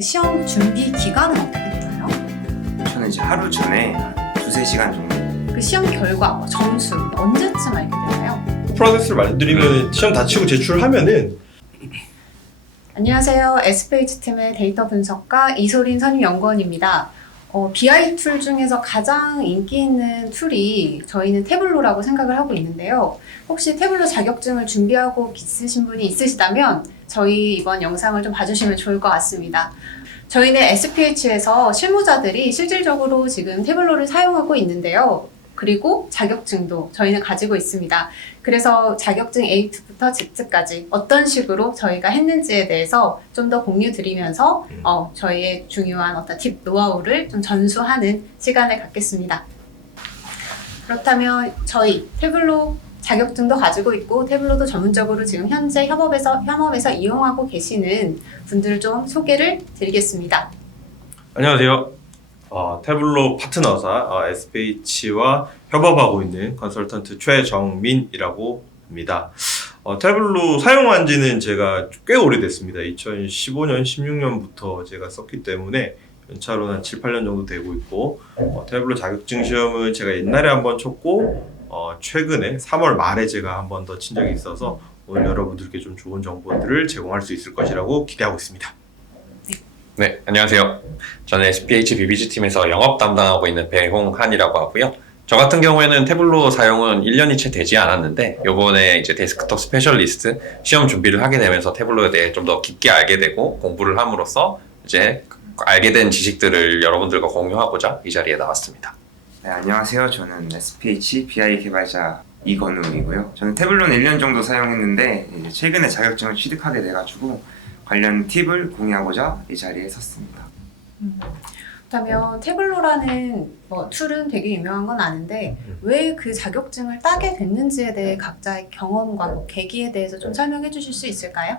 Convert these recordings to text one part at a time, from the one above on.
시험 준비 기간은 어떻게 되나요? 저는 이제 하루 전에 두세 시간 정도. 그 시험 결과, 점수 언제쯤 알게 되나요? 프로세스를 말씀드리면 시험 다 치고 제출하면은. 안녕하세요. SPH팀의 데이터 분석가 이소린 선임연구원입니다. BI 툴 중에서 가장 인기 있는 툴이 저희는 태블로라고 생각을 하고 있는데요. 혹시 태블로 자격증을 준비하고 있으신 분이 있으시다면 저희 이번 영상을 좀 봐주시면 좋을 것 같습니다. 저희는 SPH에서 실무자들이 실질적으로 지금 태블로를 사용하고 있는데요. 그리고 자격증도 저희는 가지고 있습니다. 그래서 자격증 A2부터 Z까지 어떤 식으로 저희가 했는지에 대해서 좀 더 공유 드리면서 저희의 중요한 어떤 팁, 노하우를 좀 전수하는 시간을 갖겠습니다. 그렇다면 저희 태블로 자격증도 가지고 있고 태블로도 전문적으로 지금 현재 협업에서 이용하고 계시는 분들을 좀 소개를 드리겠습니다. 안녕하세요. 태블로 파트너사 SPH와 협업하고 있는 컨설턴트 최정민이라고 합니다. 태블로 사용한 지는 제가 꽤 오래됐습니다. 2015년, 16년부터 제가 썼기 때문에 연차로는 한 7, 8년 정도 되고 있고, 태블로 자격증 시험은 제가 옛날에 한번 쳤고, 최근에 3월 말에 제가 한 번 더 친 적이 있어서 오늘 여러분들께 좀 좋은 정보들을 제공할 수 있을 것이라고 기대하고 있습니다. 네, 안녕하세요. 저는 SPH BBG 팀에서 영업 담당하고 있는 배홍한이라고 하고요. 저 같은 경우에는 태블로 사용은 1년이 채 되지 않았는데 요번에 이제 데스크톱 스페셜리스트 시험 준비를 하게 되면서 태블로에 대해 좀 더 깊게 알게 되고 공부를 함으로써 이제 알게 된 지식들을 여러분들과 공유하고자 이 자리에 나왔습니다. 네, 안녕하세요. 저는 SPH BI 개발자 이건우이고요. 저는 태블로는 1년 정도 사용했는데 이제 최근에 자격증을 취득하게 돼가지고 관련 팁을 공유하고자 이 자리에 섰습니다. 그렇다면 태블로라는 툴은 되게 유명한 건 아는데 왜 그 자격증을 따게 됐는지에 대해 각자의 경험과 계기에 대해서 좀 설명해 주실 수 있을까요?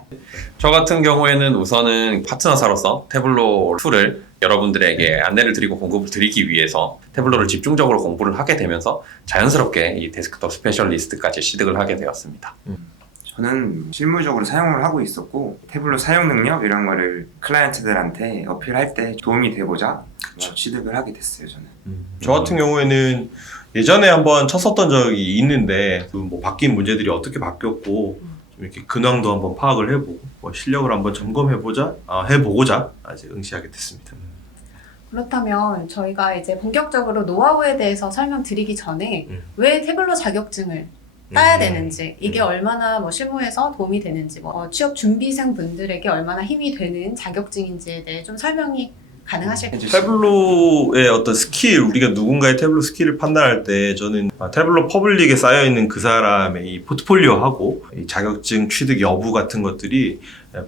저 같은 경우에는 우선은 파트너사로서 태블로 툴을 여러분들에게 안내를 드리고 공급을 드리기 위해서 태블로를 집중적으로 공부를 하게 되면서 자연스럽게 이 데스크톱 스페셜리스트까지 취득을 하게 되었습니다. 저는 실무적으로 사용을 하고 있었고 태블로 사용 능력 이런 거를 클라이언트들한테 어필할 때 도움이 되고자 취득을 하게 됐어요. 저는. 저 같은 경우에는 예전에 한번 쳤었던 적이 있는데 뭐 바뀐 문제들이 어떻게 바뀌었고 좀 이렇게 근황도 한번 파악을 해보고 실력을 한번 점검해보자 해보고자 아직 응시하게 됐습니다. 그렇다면 저희가 이제 본격적으로 노하우에 대해서 설명드리기 전에 왜 태블로 자격증을 따야 되는지, 이게 얼마나 실무에서 도움이 되는지, 취업 준비생 분들에게 얼마나 힘이 되는 자격증인지에 대해 좀 설명이 가능하실까요? 태블로의 어떤 스킬, 우리가 누군가의 태블로 스킬을 판단할 때 저는 태블로 퍼블릭에 쌓여있는 그 사람의 이 포트폴리오하고 이 자격증 취득 여부 같은 것들이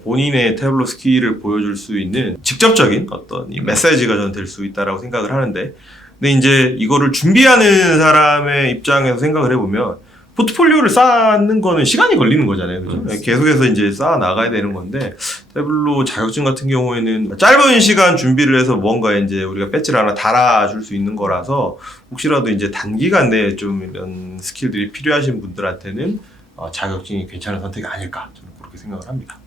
본인의 태블로 스킬을 보여줄 수 있는 직접적인 어떤 이 메시지가 저는 될 수 있다라고 생각을 하는데, 근데 이제 이거를 준비하는 사람의 입장에서 생각을 해보면 포트폴리오를 쌓는 거는 시간이 걸리는 거잖아요. 그죠? 계속해서 이제 쌓아 나가야 되는 건데, 태블로 자격증 같은 경우에는 짧은 시간 준비를 해서 뭔가 이제 우리가 배지를 하나 달아줄 수 있는 거라서 혹시라도 이제 단기간 내에 좀 이런 스킬들이 필요하신 분들한테는 자격증이 괜찮은 선택이 아닐까 저는 그렇게 생각을 합니다.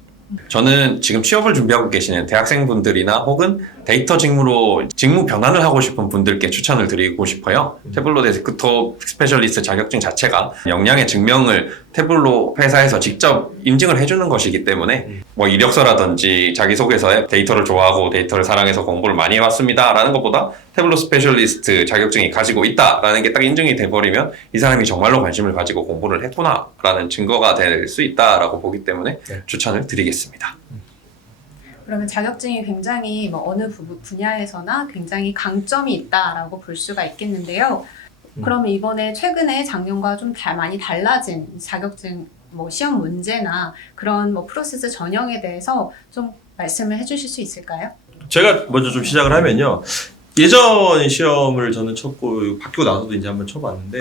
저는 지금 취업을 준비하고 계시는 대학생분들이나 혹은 데이터 직무로 직무 변환을 하고 싶은 분들께 추천을 드리고 싶어요. 태블로 데스크톱 스페셜리스트 자격증 자체가 역량의 증명을 태블로 회사에서 직접 인증을 해주는 것이기 때문에 이력서라든지 자기소개서에 데이터를 좋아하고 데이터를 사랑해서 공부를 많이 해왔습니다 라는 것보다 태블로 스페셜리스트 자격증이 가지고 있다라는 게 딱 인증이 돼버리면 이 사람이 정말로 관심을 가지고 공부를 했구나 라는 증거가 될 수 있다라고 보기 때문에 추천을 드리겠습니다. 그러면 자격증이 굉장히 어느 분야에서나 굉장히 강점이 있다라고 볼 수가 있겠는데요. 그러면 이번에 최근에 작년과 좀 많이 달라진 자격증 시험 문제나 그런 프로세스 전형에 대해서 좀 말씀을 해주실 수 있을까요? 제가 먼저 좀 시작을 하면요. 예전 시험을 저는 쳤고 바뀌고 나서도 이제 한번 쳐봤는데,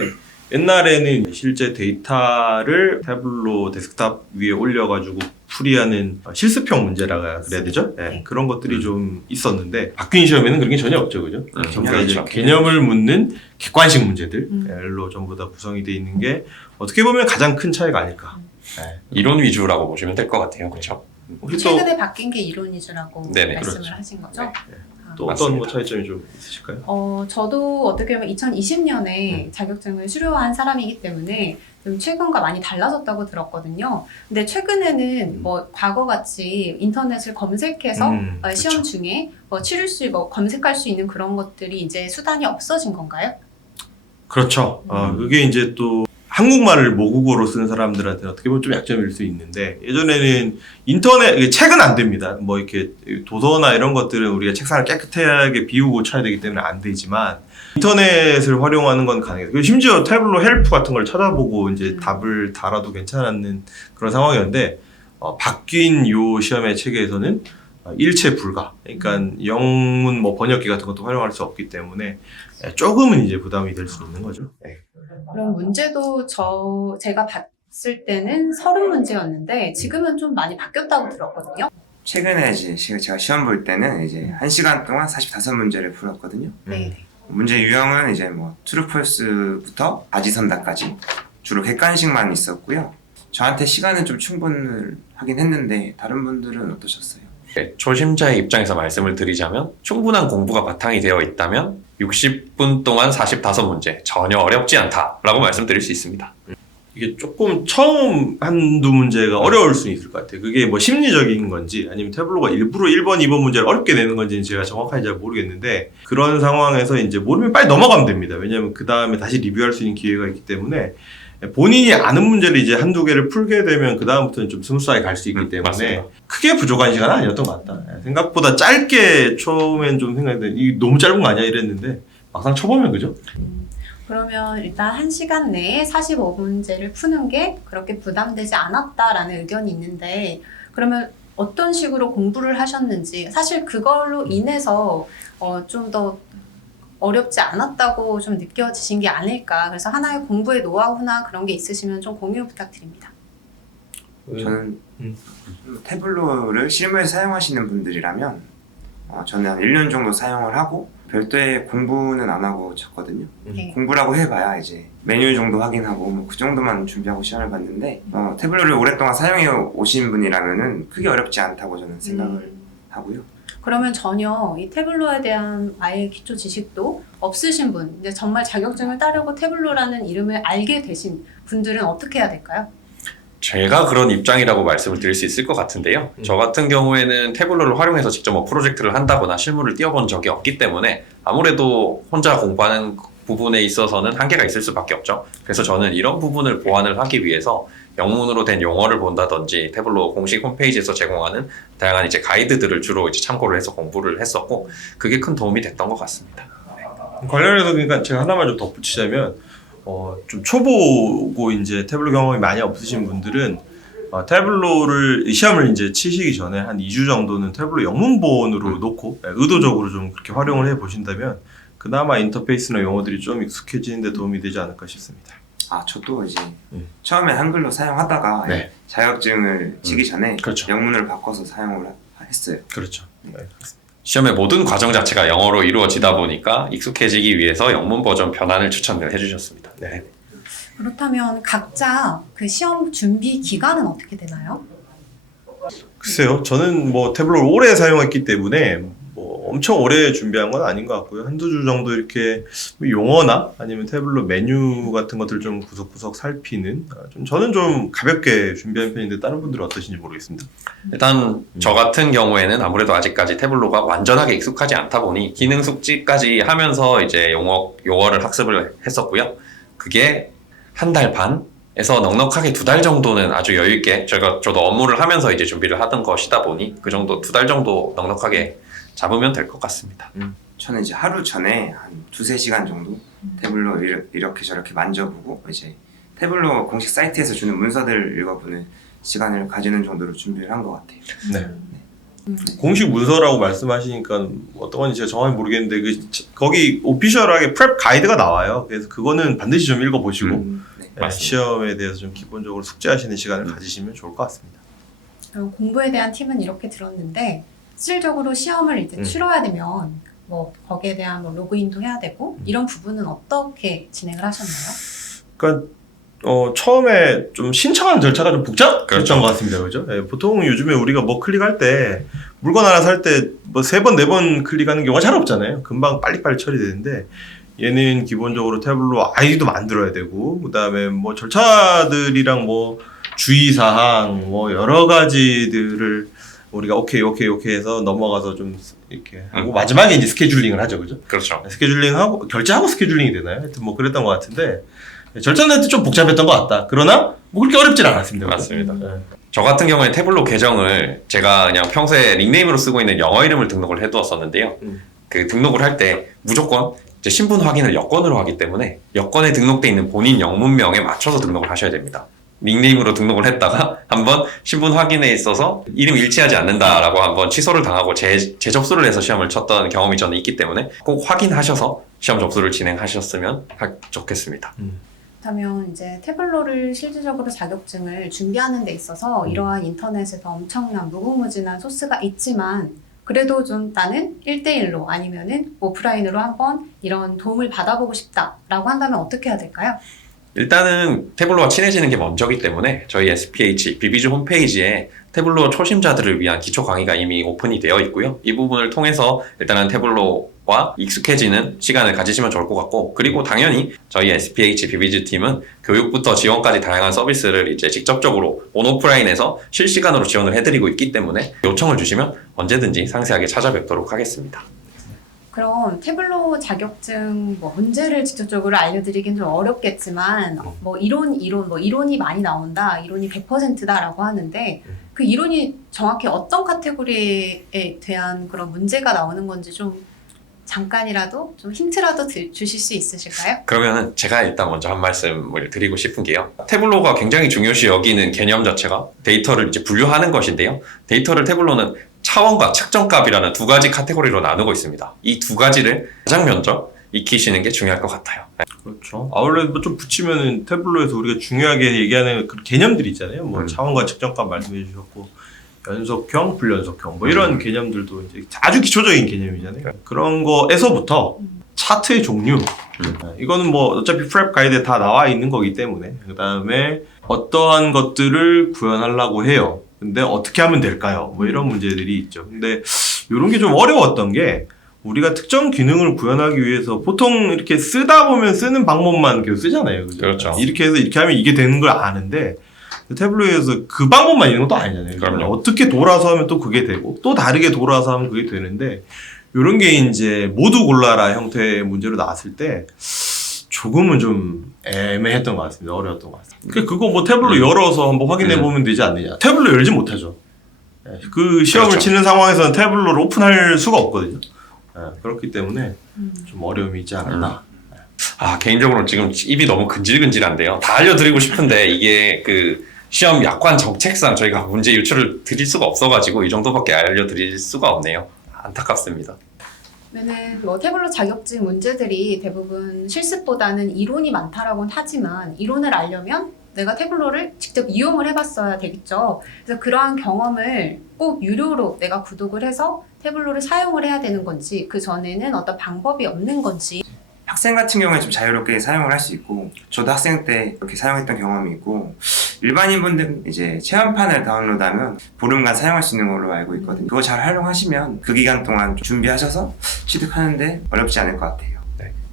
옛날에는 실제 데이터를 태블로 데스크탑 위에 올려가지고 풀이하는 실습형 문제라고 그래야 되죠? 네, 그런 것들이 좀 있었는데 바뀐 시험에는 그런 게 전혀 없죠, 그죠? 전부 이제 개념을 묻는 객관식 문제들로 전부 다 구성이 되어 있는 게 어떻게 보면 가장 큰 차이가 아닐까. 이론 위주라고 보시면 될 것 같아요, 그렇죠? 혹시 또, 최근에 바뀐 게 이론 위주라고 네네, 말씀을 그렇죠. 하신 거죠? 네. 아. 또 어떤 맞습니다. 뭐 차이점이 좀 있으실까요? 저도 어떻게 보면 2020년에 자격증을 수료한 사람이기 때문에 좀 최근과 많이 달라졌다고 들었거든요. 근데 최근에는 뭐 과거같이 인터넷을 검색해서 시험 그렇죠. 중에 뭐 치를 뭐 검색할 수 있는 그런 것들이 이제 수단이 없어진 건가요? 그렇죠. 그게 이제 또 한국말을 모국어로 쓰는 사람들한테 어떻게 보면 좀 약점일 수 있는데 예전에는 인터넷 이게 책은 안 됩니다. 뭐 이렇게 도서나 이런 것들은 우리가 책상을 깨끗하게 비우고 쳐야 되기 때문에 안 되지만 인터넷을 활용하는 건 가능해요. 그리고 심지어 태블로 헬프 같은 걸 찾아보고 이제 답을 달아도 괜찮은 그런 상황이었는데 바뀐 요 시험의 체계에서는 일체 불가. 그러니까 영문 뭐 번역기 같은 것도 활용할 수 없기 때문에 조금은 이제 부담이 될 수 있는 거죠. 네. 그럼 문제도 제가 봤을 때는 30문제였는데 지금은 좀 많이 바뀌었다고 들었거든요. 최근에 이제 제가 시험 볼 때는 이제 1시간 동안 45문제를 풀었거든요. 네. 문제 유형은 이제 뭐 트루폴스부터 아지선다까지 주로 객관식만 있었고요. 저한테 시간은 좀 충분하긴 했는데 다른 분들은 어떠셨어요? 네, 초심자의 입장에서 말씀을 드리자면 충분한 공부가 바탕이 되어 있다면 60분 동안 45문제 전혀 어렵지 않다라고 말씀드릴 수 있습니다. 이게 조금 처음 한두 문제가 어려울 수 있을 것 같아요. 그게 뭐 심리적인 건지 아니면 태블로가 일부러 1번, 2번 문제를 어렵게 내는 건지는 제가 정확하게 잘 모르겠는데 그런 상황에서 이제 모르면 빨리 넘어가면 됩니다. 왜냐하면 그 다음에 다시 리뷰할 수 있는 기회가 있기 때문에 본인이 아는 문제를 이제 한두 개를 풀게 되면 그 다음부터는 좀 스무스하게 갈 수 있기 때문에 맞습니다. 크게 부족한 시간은 아니었던 것 같다. 생각보다 짧게 처음엔 좀 생각했는데 이게 너무 짧은 거 아니야 이랬는데 막상 쳐보면 그죠? 그러면 일단 1시간 내에 45문제를 푸는 게 그렇게 부담되지 않았다라는 의견이 있는데 그러면 어떤 식으로 공부를 하셨는지 사실 그걸로 인해서 좀 더 어렵지 않았다고 좀 느껴지신 게 아닐까. 그래서 하나의 공부의 노하우나 그런 게 있으시면 좀 공유 부탁드립니다. 저는 태블로를 실무에 사용하시는 분들이라면 저는 한 1년 정도 사용을 하고 별도의 공부는 안 하고 쳤거든요. 네. 공부라고 해봐야 이제 메뉴 정도 확인하고 뭐 그 정도만 준비하고 시험을 봤는데 태블로를 오랫동안 사용해 오신 분이라면은 크게 어렵지 않다고 저는 생각을 하고요. 그러면 전혀 이 태블로에 대한 아예 기초 지식도 없으신 분, 이제 정말 자격증을 따려고 태블로라는 이름을 알게 되신 분들은 어떻게 해야 될까요? 제가 그런 입장이라고 말씀을 드릴 수 있을 것 같은데요. 저 같은 경우에는 태블로를 활용해서 직접 뭐 프로젝트를 한다거나 실무를 뛰어본 적이 없기 때문에 아무래도 혼자 공부하는 부분에 있어서는 한계가 있을 수밖에 없죠. 그래서 저는 이런 부분을 보완을 하기 위해서 영문으로 된 용어를 본다든지 태블로 공식 홈페이지에서 제공하는 다양한 이제 가이드들을 주로 이제 참고를 해서 공부를 했었고 그게 큰 도움이 됐던 것 같습니다. 관련해서 그러니까 제가 하나만 좀 덧붙이자면 좀 초보고 이제 태블로 경험이 많이 없으신 분들은 태블로를 시험을 이제 치시기 전에 한 2주 정도는 태블로 영문본으로 놓고 의도적으로 좀 그렇게 활용을 해 보신다면 그나마 인터페이스나 용어들이 좀 익숙해지는 데 도움이 되지 않을까 싶습니다. 저도 이제 처음에 한글로 사용하다가 네. 자격증을 치기 전에 그렇죠. 영문을 바꿔서 사용을 했어요. 그렇죠. 시험의 모든 과정 자체가 영어로 이루어지다 보니까 익숙해지기 위해서 영문 버전 변환을 추천을 해주셨습니다. 네. 그렇다면 각자 그 시험 준비 기간은 어떻게 되나요? 글쎄요. 저는 뭐 태블로를 오래 사용했기 때문에 뭐 엄청 오래 준비한 건 아닌 것 같고요. 한두 주 정도 이렇게 용어나 아니면 태블로 메뉴 같은 것들 좀 구석구석 살피는 저는 좀 가볍게 준비한 편인데 다른 분들은 어떠신지 모르겠습니다. 일단 저 같은 경우에는 아무래도 아직까지 태블로가 완전하게 익숙하지 않다 보니 기능 숙지까지 하면서 이제 용어를 학습을 했었고요. 그게 한 달 반에서 넉넉하게 2달 정도는 아주 여유 있게 저도 업무를 하면서 이제 준비를 하던 것이다 보니 그 정도 2달 정도 넉넉하게 잡으면 될 것 같습니다. 저는 이제 하루 전에 한 2-3시간 정도 태블로 이렇게 저렇게 만져보고 이제 태블로 공식 사이트에서 주는 문서들을 읽어보는 시간을 가지는 정도로 준비를 한 것 같아요. 네. 공식 문서라고 말씀하시니까 어떤 건지 제가 정확히 모르겠는데 거기 오피셜하게 프랩 가이드가 나와요. 그래서 그거는 반드시 좀 읽어보시고 네. 네, 시험에 대해서 좀 기본적으로 숙지하시는 시간을 가지시면 좋을 것 같습니다. 공부에 대한 팁은 이렇게 들었는데 실질적으로 시험을 이제 치러야 되면 뭐 거기에 대한 뭐 로그인도 해야 되고 이런 부분은 어떻게 진행을 하셨나요? 그러니까 처음에 좀 신청하는 절차가 좀 복잡했던 그렇죠. 것 같습니다. 그죠? 예, 보통 요즘에 우리가 뭐 클릭할 때 물건 하나 살 때 뭐 3번, 4번 클릭하는 경우가 잘 없잖아요. 금방 빨리빨리 처리되는데 얘는 기본적으로 태블로 아이디도 만들어야 되고 그다음에 뭐 절차들이랑 뭐 주의사항 뭐 여러 가지들을 우리가 오케이 해서 넘어가서 좀 이렇게 하고 마지막에 이제 스케줄링을 하죠. 그죠? 그렇죠. 스케줄링하고 결제하고 스케줄링이 되나요? 하여튼 뭐 그랬던 것 같은데 절차는 좀 복잡했던 것 같다. 그러나 뭐 그렇게 어렵진 않았습니다. 맞습니다. 네. 저 같은 경우에 태블로 계정을 제가 그냥 평소에 닉네임으로 쓰고 있는 영어 이름을 등록을 해두었었는데요. 그 등록을 할 때 무조건 이제 신분 확인을 여권으로 하기 때문에 여권에 등록돼 있는 본인 영문명에 맞춰서 등록을 하셔야 됩니다. 닉네임으로 등록을 했다가 한번 신분 확인에 있어서 이름 일치하지 않는다라고 한번 취소를 당하고 재접수를 해서 시험을 쳤던 경험이 저는 있기 때문에 꼭 확인하셔서 시험 접수를 진행하셨으면 좋겠습니다. 그렇다면 이제 태블로를 실질적으로 자격증을 준비하는 데 있어서 이러한 인터넷에서 엄청난 무궁무진한 소스가 있지만 그래도 좀 나는 1대1로 아니면은 오프라인으로 한번 이런 도움을 받아보고 싶다라고 한다면 어떻게 해야 될까요? 일단은 태블로와 친해지는 게 먼저기 때문에 저희 SPH 비비즈 홈페이지에 태블로 초심자들을 위한 기초 강의가 이미 오픈이 되어 있고요. 이 부분을 통해서 일단은 태블로와 익숙해지는 시간을 가지시면 좋을 것 같고 그리고 당연히 저희 SPH 비비즈 팀은 교육부터 지원까지 다양한 서비스를 이제 직접적으로 온오프라인에서 실시간으로 지원을 해드리고 있기 때문에 요청을 주시면 언제든지 상세하게 찾아뵙도록 하겠습니다. 그럼 태블로 자격증 뭐 문제를 직접적으로 알려드리긴 좀 어렵겠지만 뭐 이론이 많이 나온다, 이론이 100%다라고 하는데 그 이론이 정확히 어떤 카테고리에 대한 그런 문제가 나오는 건지 좀 잠깐이라도 좀 힌트라도 주실 수 있으실까요? 그러면 제가 일단 먼저 한 말씀을 드리고 싶은 게요. 태블로가 굉장히 중요시 여기는 개념 자체가 데이터를 이제 분류하는 것인데요. 데이터를 태블로는 차원과 측정값이라는 두 가지 카테고리로 나누고 있습니다. 이 두 가지를 가장 먼저 익히시는 게 중요할 것 같아요. 그렇죠. 아울렛 좀 붙이면은 태블로에서 우리가 중요하게 얘기하는 그 개념들이 있잖아요. 뭐 차원과 측정값 말씀해 주셨고 연속형, 불연속형 뭐 이런 개념들도 이제 아주 기초적인 개념이잖아요. 그런 거에서부터 차트의 종류 이거는 뭐 어차피 프랩 가이드에 다 나와 있는 거기 때문에 그 다음에 어떠한 것들을 구현하려고 해요. 근데 어떻게 하면 될까요? 뭐 이런 문제들이 있죠. 근데 이런 게 좀 어려웠던 게 우리가 특정 기능을 구현하기 위해서 보통 이렇게 쓰다 보면 쓰는 방법만 계속 쓰잖아요. 그죠? 그렇죠. 이렇게 해서 이렇게 하면 이게 되는 걸 아는데 태블로에서 그 방법만 있는 것도 아니잖아요. 그럼요. 어떻게 돌아서 하면 또 그게 되고 또 다르게 돌아서 하면 그게 되는데 이런 게 이제 모두 골라라 형태의 문제로 나왔을 때 조금은 좀 애매했던 것 같습니다. 어려웠던 것 같습니다. 그거 뭐 태블로 열어서 한번 확인해 보면 되지 않느냐. 태블로 열지 못하죠. 그 시험을 그렇죠. 치는 상황에서는 태블로를 오픈할 수가 없거든요. 그렇기 때문에 좀 어려움이 있지 않았나. 개인적으로 지금 입이 너무 근질근질한데요. 다 알려드리고 싶은데 이게 그 시험 약관 정책상 저희가 문제 유출을 드릴 수가 없어가지고 이 정도밖에 알려드릴 수가 없네요. 안타깝습니다. 그러면은 뭐 태블로 자격증 문제들이 대부분 실습보다는 이론이 많다라고는 하지만 이론을 알려면 내가 태블로를 직접 이용을 해봤어야 되겠죠. 그래서 그러한 경험을 꼭 유료로 내가 구독을 해서 태블로를 사용을 해야 되는 건지 그 전에는 어떤 방법이 없는 건지 학생 같은 경우에 좀 자유롭게 사용을 할 수 있고 저도 학생 때 그렇게 사용했던 경험이 있고 일반인분들은 이제 체험판을 다운로드하면 보름간 사용할 수 있는 걸로 알고 있거든요. 그거 잘 활용하시면 그 기간 동안 준비하셔서 취득하는데 어렵지 않을 것 같아요.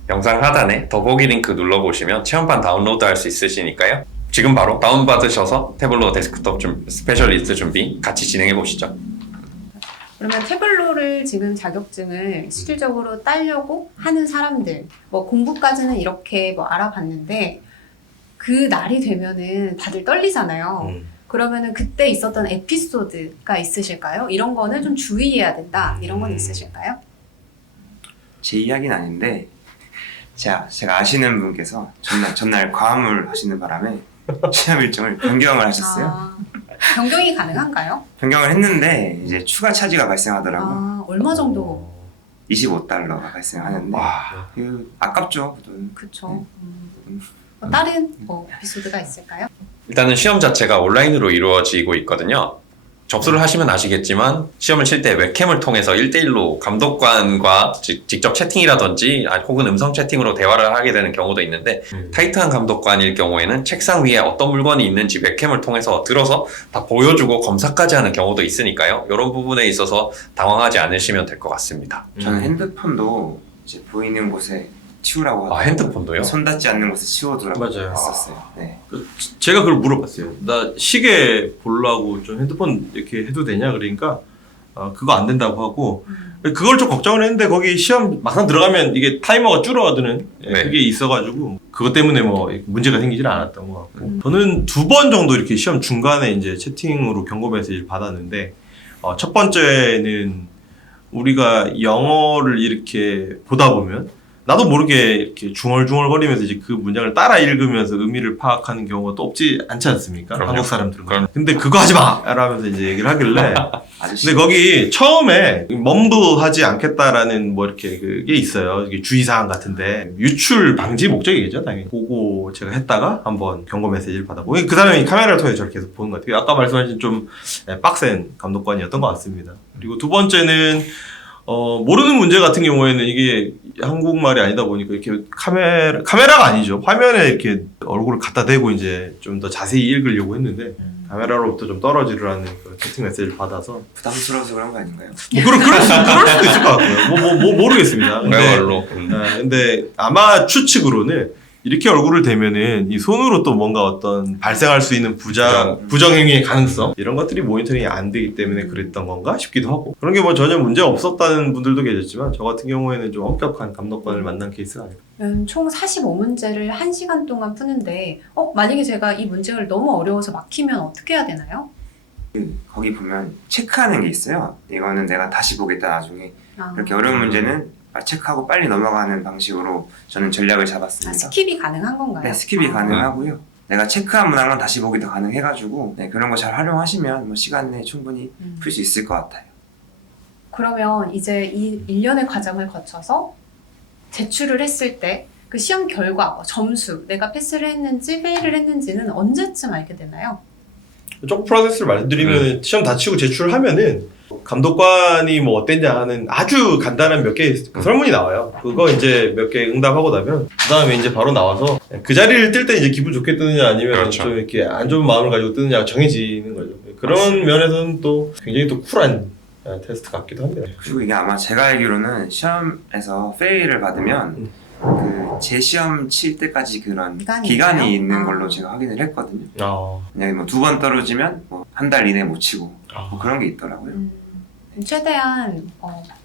영상 하단에 더보기 링크 눌러보시면 체험판 다운로드 할 수 있으시니까요. 지금 바로 다운받으셔서 태블로 데스크톱 스페셜리스트 준비 같이 진행해 보시죠. 그러면 태블로를 지금 자격증을 실질적으로 따려고 하는 사람들 뭐 공부까지는 이렇게 뭐 알아봤는데 그 날이 되면은 다들 떨리잖아요. 그러면은 그때 있었던 에피소드가 있으실까요? 이런 거는 좀 주의해야 된다. 이런 건 있으실까요? 제 이야기는 아닌데 제가 아시는 분께서 전날 과음을 하시는 바람에 시험 일정을 변경을 하셨어요. 변경이 가능한가요? 변경을 했는데 이제 추가 차지가 발생하더라고요. 얼마 정도? $25가 발생하는데 아깝죠. 그 돈. 그쵸. 다른 뭐 에피소드가 있을까요? 일단은 시험 자체가 온라인으로 이루어지고 있거든요. 접수를 하시면 아시겠지만 시험을 칠 때 웹캠을 통해서 1대1로 감독관과 직접 채팅이라든지 혹은 음성 채팅으로 대화를 하게 되는 경우도 있는데 타이트한 감독관일 경우에는 책상 위에 어떤 물건이 있는지 웹캠을 통해서 들어서 다 보여주고 검사까지 하는 경우도 있으니까요. 이런 부분에 있어서 당황하지 않으시면 될 것 같습니다. 저는 핸드폰도 이제 보이는 곳에 치우라고 하고 핸드폰도요? 손 닿지 않는 곳에 치워두라고 맞아요. 했었어요. 네. 제가 그걸 물어봤어요. 나 시계 보려고 좀 핸드폰 이렇게 해도 되냐 그러니까 그거 안 된다고 하고 그걸 좀 걱정을 했는데 거기 시험 막상 들어가면 이게 타이머가 줄어드는 네. 그게 있어가지고 그것 때문에 뭐 문제가 생기지는 않았던 것 같고 저는 2번 정도 이렇게 시험 중간에 이제 채팅으로 경고 메시지를 받았는데 첫 번째는 우리가 영어를 이렇게 보다 보면 나도 모르게 이렇게 중얼중얼거리면서 이제 그 문장을 따라 읽으면서 의미를 파악하는 경우가 또 없지 않지 않습니까? 그럼요. 한국 사람들은. 그럼. 근데 그거 하지 마! 라면서 이제 얘기를 하길래. 아저씨. 근데 거기 처음에 멈도하지 않겠다라는 뭐 이렇게 그게 있어요. 이게 주의사항 같은데. 유출 방지 목적이겠죠, 당연히. 보고 제가 했다가 한번 경고 메시지를 받아보고. 그 사람이 카메라를 통해서 저를 계속 보는 것 같아요. 아까 말씀하신 좀 빡센 감독관이었던 것 같습니다. 그리고 두 번째는 모르는 문제 같은 경우에는 이게 한국말이 아니다 보니까 이렇게 카메라가 아니죠. 화면에 이렇게 얼굴을 갖다 대고 이제 좀 더 자세히 읽으려고 했는데 카메라로부터 좀 떨어지라는 그 채팅 메시지를 받아서 부담스러워서 그런 거 아닌가요? 뭐 그럴 수도 있을 것 같고요. 모르겠습니다. 그야말로. 근데 아마 추측으로는 이렇게 얼굴을 대면은 이 손으로 또 뭔가 어떤 발생할 수 있는 부정행위의 가능성 이런 것들이 모니터링이 안 되기 때문에 그랬던 건가 싶기도 하고 그런 게 뭐 전혀 문제 없었다는 분들도 계셨지만 저 같은 경우에는 좀 엄격한 감독관을 만난 케이스가 아닐까. 총 45문제를 1시간 동안 푸는데 만약에 제가 이 문제를 너무 어려워서 막히면 어떻게 해야 되나요? 거기 보면 체크하는 게 있어요. 이거는 내가 다시 보겠다 나중에. 그렇게 어려운 문제는 체크하고 빨리 넘어가는 방식으로 저는 전략을 잡았습니다. 스킵이 가능한 건가요? 네, 스킵이 가능하고요. 내가 체크한 문항은 다시 보기도 가능해가지고 그런 거 잘 활용하시면 뭐 시간 내에 충분히 풀 수 있을 것 같아요. 그러면 이제 이 1년의 과정을 거쳐서 제출을 했을 때 그 시험 결과, 점수, 내가 패스를 했는지 페일을 했는지는 언제쯤 알게 되나요? 조금 프로세스를 말씀드리면 시험 다 치고 제출하면은 감독관이 뭐 어땠냐 하는 아주 간단한 몇 개 설문이 나와요. 그거 이제 몇 개 응답하고 나면 그 다음에 이제 바로 나와서 그 자리를 뜰 때 이제 기분 좋게 뜨느냐 아니면 그렇죠. 좀 이렇게 안 좋은 마음을 가지고 뜨느냐가 정해지는 거죠. 그런 맞습니다. 면에서는 또 굉장히 또 쿨한 테스트 같기도 합니다. 그리고 이게 아마 제가 알기로는 시험에서 페일을 받으면 그 재시험 칠 때까지 그런 기간이 있는 걸로 제가 확인을 했거든요. 만약에 뭐 2번 떨어지면 뭐 한 달 이내 못 치고 뭐 그런 게 있더라고요. 최대한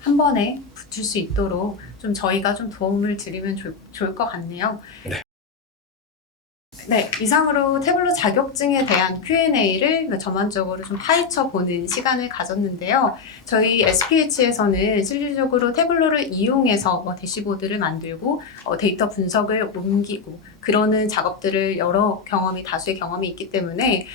한 번에 붙을 수 있도록 좀 저희가 좀 도움을 드리면 좋을 것 같네요. 네, 이상으로 태블로 자격증에 대한 Q&A를 전반적으로 좀 파헤쳐 보는 시간을 가졌는데요. 저희 SPH에서는 실질적으로 태블로를 이용해서 대시보드를 만들고 데이터 분석을 옮기고 그러는 작업들을 다수의 경험이 있기 때문에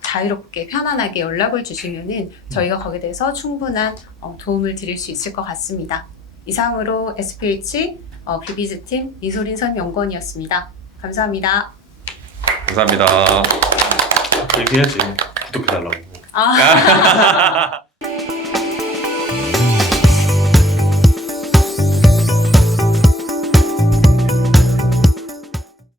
자유롭게 편안하게 연락을 주시면은 저희가 거기에 대해서 충분한 도움을 드릴 수 있을 것 같습니다. 이상으로 SPH 비비즈팀 이소린 선임연구원이었습니다. 감사합니다. 감사합니다. 이렇게 해야지. 구독해달라고.